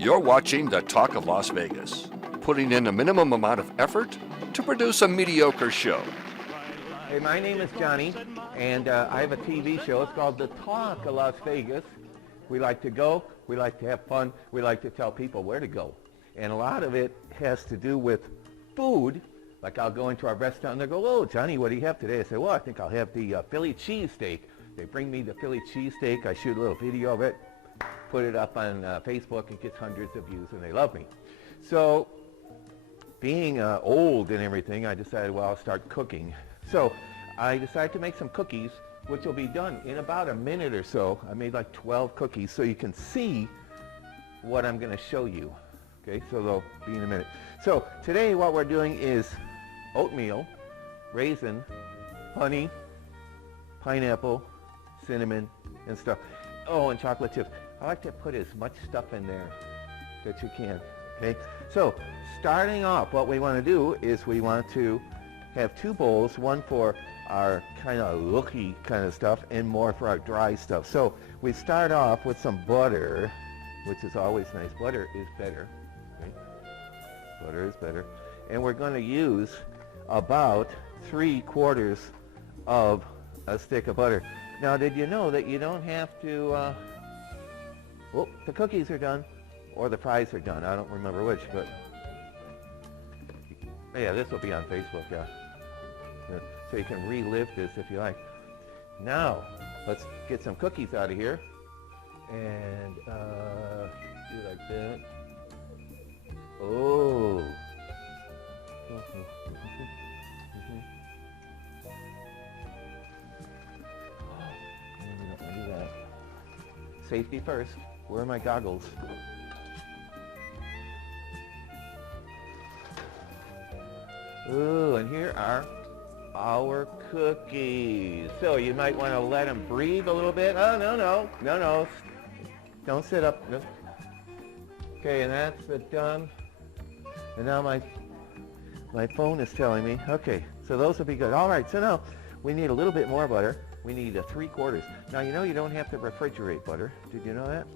You're watching The Talk of Las Vegas, putting in a minimum amount of effort to produce a mediocre show. Hey, my name is Johnny, and I have a TV show. It's called The Talk of Las Vegas. We like to go, we like to have fun, we like to tell people where to go. And a lot of it has to do with food. Like I'll go into our restaurant and they go, "Oh, Johnny, what do you have today?" I say, "Well, I think I'll have the Philly cheesesteak." They bring me the Philly cheesesteak. I shoot a little video of it, put it up on Facebook. It gets hundreds of views, and they love me. So being old and everything, I decided, well, I'll start cooking. So I decided to make some cookies, which will be done in about a minute or so. I made like 12 cookies so you can see what I'm going to show you. Okay, so they'll be in a minute. So today what we're doing is oatmeal, raisin, honey, pineapple, cinnamon, and stuff. Oh, and chocolate chips. I like to put as much stuff in there that you can. Okay, so starting off, what we want to do is we want to have two bowls, one for our kind of looky kind of stuff and more for our dry stuff. So we start off with some butter, which is always nice. Butter is better. Okay? Butter is better. And we're going to use about 3/4 of a stick of butter. Now, did you know that you don't have to, well, the cookies are done or the fries are done. I don't remember which, but yeah, this will be on Facebook, yeah. So you can relive this if you like. Now, let's get some cookies out of here. And do like that. Oh. Do that. Safety first. Where are my goggles? Ooh, and here are our cookies. So you might want to let them breathe a little bit. Oh, no. Don't sit up. No. Okay, and that's done. And now my phone is telling me. Okay, so those will be good. All right, so now we need a little bit more butter. We need 3/4. Now, you know you don't have to refrigerate butter. Did you know that?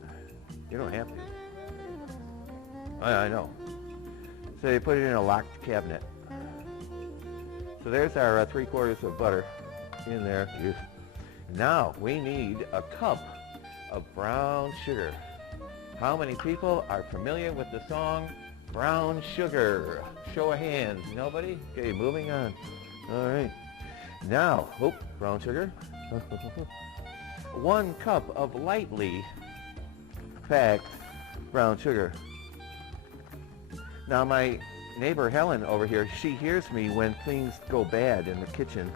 You don't have to. I know. So you put it in a locked cabinet. So there's our 3/4 of butter in there. Now we need a cup of brown sugar. How many people are familiar with the song Brown Sugar? Show of hands. Nobody? Okay, moving on. All right. Now, brown sugar. 1 cup of lightly packed brown sugar. Now my neighbor Helen over here, she hears me when things go bad in the kitchen.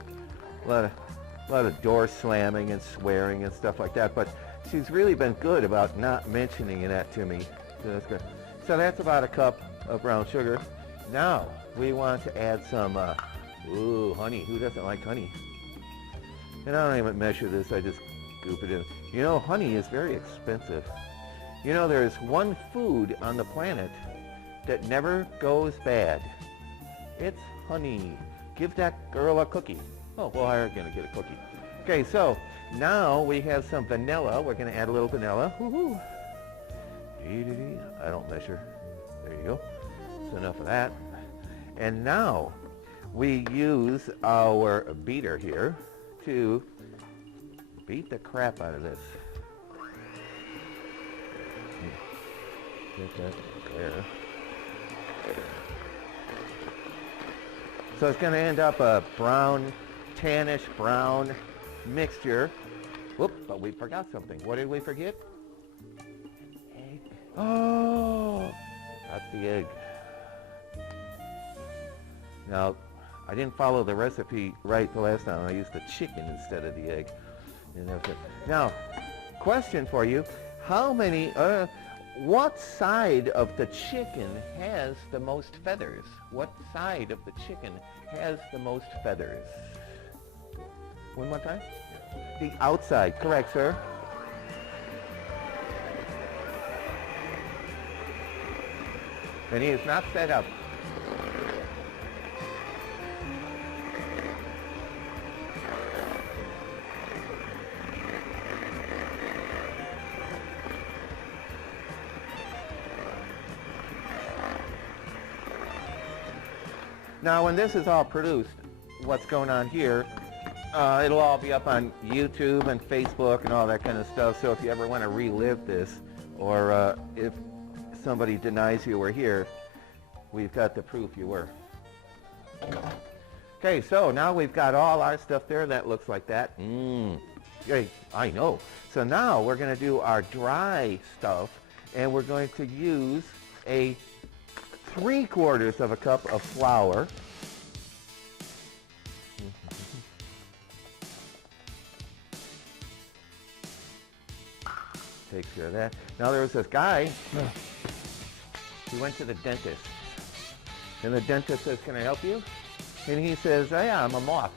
A lot of door slamming and swearing and stuff like that, but she's really been good about not mentioning that to me. So that's good. So that's about a cup of brown sugar. Now we want to add some honey. Who doesn't like honey? And I don't even measure this, I just scoop it in. You know, honey is very expensive. You know, there's one food on the planet that never goes bad. It's honey. Give that girl a cookie. Oh, well, I'm going to get a cookie. Okay, so now we have some vanilla. We're going to add a little vanilla. Woo-hoo. I don't measure. There you go. That's enough of that. And now we use our beater here to beat the crap out of this. Get that there. So it's going to end up a brown, tannish brown mixture. Whoop, but we forgot something. What did we forget? Egg. Oh, that's the egg. Now, I didn't follow the recipe right the last time. I used the chicken instead of the egg. Now, question for you. What side of the chicken has the most feathers? What side of the chicken has the most feathers? One more time. The outside. Correct, sir. And he is not set up. Now when this is all produced, what's going on here, it'll all be up on YouTube and Facebook and all that kind of stuff. So if you ever want to relive this, or if somebody denies you were here, we've got the proof you were. Okay, so now we've got all our stuff there. That looks like that. Okay, I know. So now we're going to do our dry stuff, and we're going to use a 3/4 of a cup of flour. Takes care of that. Now there was this guy, he went to the dentist, and the dentist says, "Can I help you?" And he says, "Oh, yeah, I'm a moth."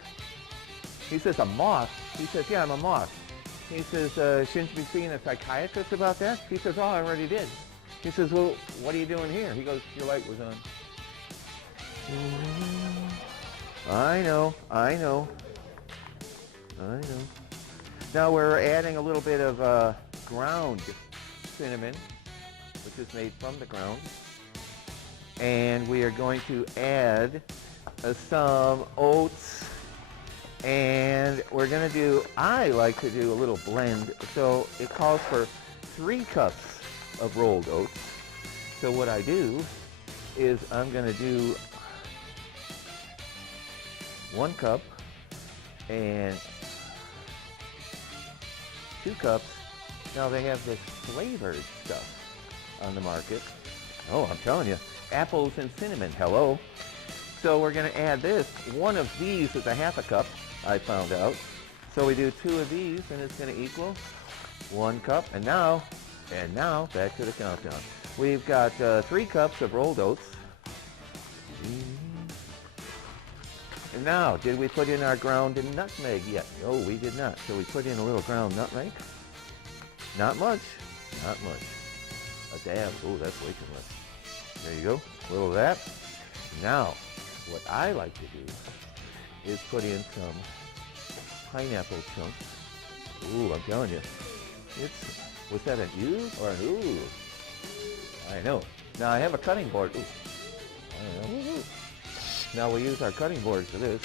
He says, "A moth?" He says, "Yeah, I'm a moth." He says, "Shouldn't you be seeing a psychiatrist about that?" He says, "Oh, I already did." He says, "Well, what are you doing here?" He goes, "Your light was on." I know. Now we're adding a little bit of ground cinnamon, which is made from the ground. And we are going to add some oats. And we're going to do, I like to do a little blend. So it calls for 3 cups of rolled oats. So what I do is I'm going to do 1 cup and 2 cups. Now they have this flavored stuff on the market. Oh, I'm telling you, apples and cinnamon, hello. So we're going to add this. 1 of these is a 1/2 cup, I found out. So we do 2 of these, and it's going to equal 1 cup. And now, back to the countdown. We've got 3 cups of rolled oats. And now, did we put in our ground nutmeg yet? No, we did not. So we put in a little ground nutmeg. Not much. A dab. Oh, that's way too much. There you go. A little of that. Now, what I like to do is put in some pineapple chunks. Ooh, I'm telling you. Was that an ew or an ooh? I know. Now I have a cutting board. Ooh. I don't know. Now we'll use our cutting board for this.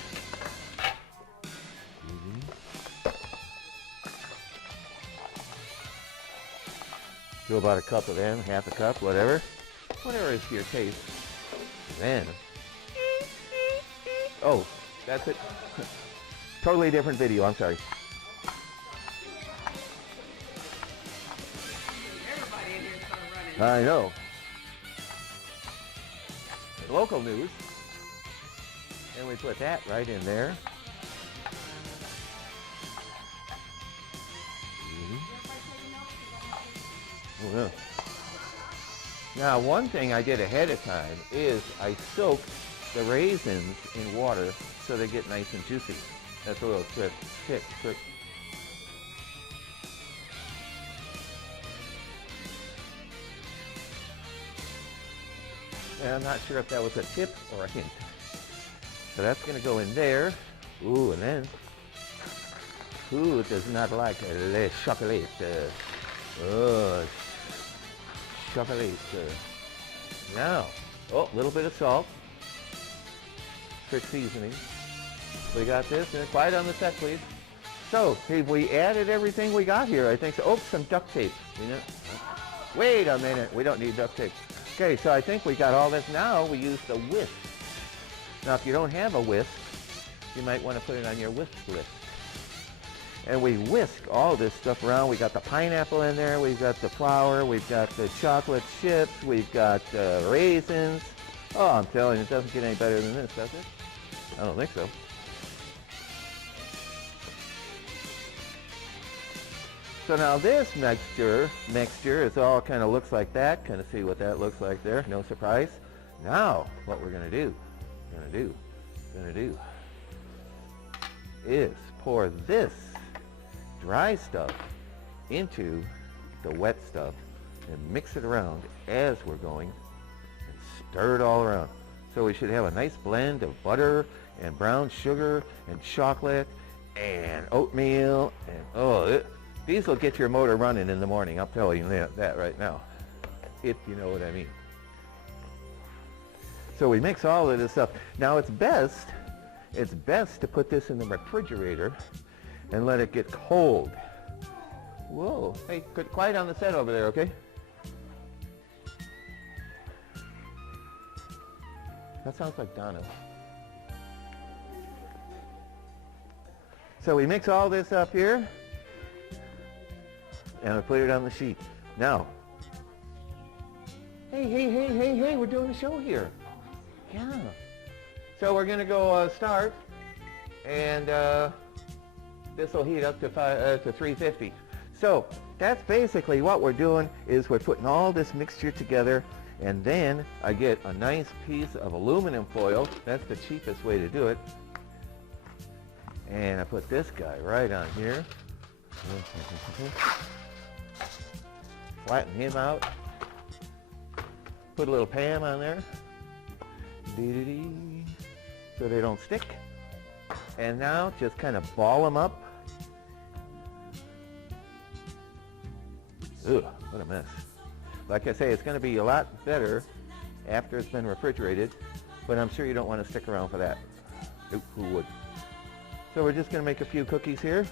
Do about 1 cup of them, 1/2 cup, whatever is to your taste. Then, oh, that's it. Totally different video, I'm sorry. Everybody in here is going to run in. I know. Local news. And we put that right in there. Oh, yeah. Now, one thing I did ahead of time is I soaked the raisins in water so they get nice and juicy. That's a little trick. And I'm not sure if that was a tip or a hint. So that's going to go in there. Ooh, and then, who does not like le chocolat? Chocolate. Now, a little bit of salt. Quick seasoning. We got this, and quiet on the set, please. So, have we added everything we got here? I think so. Oh, some duct tape. Wait a minute, we don't need duct tape. Okay, so I think we got all this. Now we use the whisk. Now, if you don't have a whisk, you might want to put it on your whisk list. And we whisk all this stuff around. We got the pineapple in there. We've got the flour. We've got the chocolate chips. We've got raisins. Oh, I'm telling you, it doesn't get any better than this, does it? I don't think so. So now this mixture is all kind of looks like that. Kind of see what that looks like there. No surprise. Now, what we're going to do is pour this dry stuff into the wet stuff and mix it around as we're going and stir it all around. So we should have a nice blend of butter and brown sugar and chocolate and oatmeal and these will get your motor running in the morning. I'll tell you that right now, if you know what I mean. So we mix all of this stuff. Now it's best to put this in the refrigerator and let it get cold. Whoa, hey, quiet on the set over there, okay? That sounds like Donna. So we mix all this up here and we put it on the sheet. Now, hey, we're doing a show here. Yeah. So we're going to go start, and this will heat up to 350. So that's basically what we're doing, is we're putting all this mixture together, and then I get a nice piece of aluminum foil. That's the cheapest way to do it. And I put this guy right on here. Flatten him out. Put a little Pam on there. So they don't stick. And now just kind of ball them up. Ugh, what a mess. Like I say, it's going to be a lot better after it's been refrigerated, but I'm sure you don't want to stick around for that. Nope, who would? So we're just going to make a few cookies here.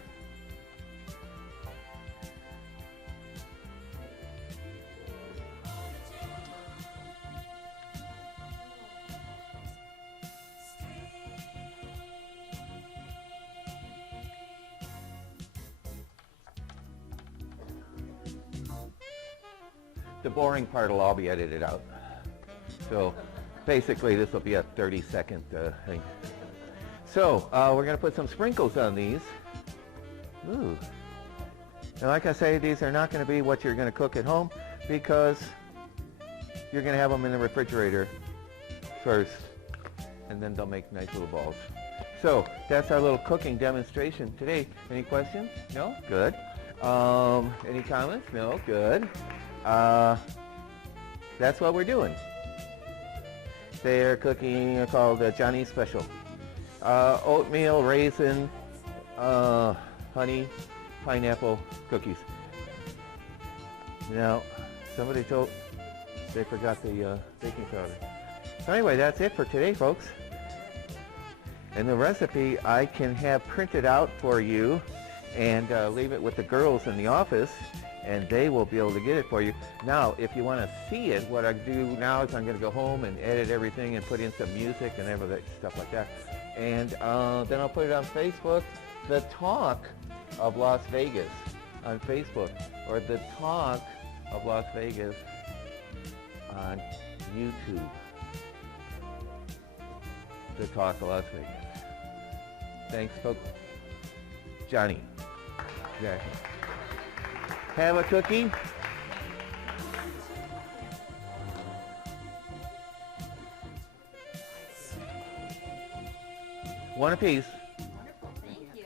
The boring part will all be edited out. So basically this will be a 30-second thing. So we're going to put some sprinkles on these. Ooh. And like I say, these are not going to be what you're going to cook at home, because you're going to have them in the refrigerator first, and then they'll make nice little balls. So that's our little cooking demonstration today. Any questions? No? Good. Any comments? No? Good. That's what we're doing. They're cooking called Johnny's Special. Oatmeal, raisin, honey, pineapple cookies. Now, somebody told they forgot the baking powder. So anyway, that's it for today, folks. And the recipe I can have printed out for you and leave it with the girls in the office, and they will be able to get it for you. Now, if you want to see it, what I do now is I'm going to go home and edit everything and put in some music and everything, stuff like that. And then I'll put it on Facebook, The Talk of Las Vegas on Facebook, or The Talk of Las Vegas on YouTube. The Talk of Las Vegas. Thanks, folks. Johnny. Exactly. Have a cookie. One apiece. Wonderful, thank you.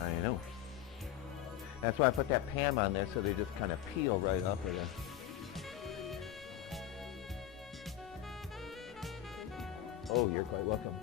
I know. That's why I put that Pam on there, so they just kind of peel right up again. Oh, you're quite welcome.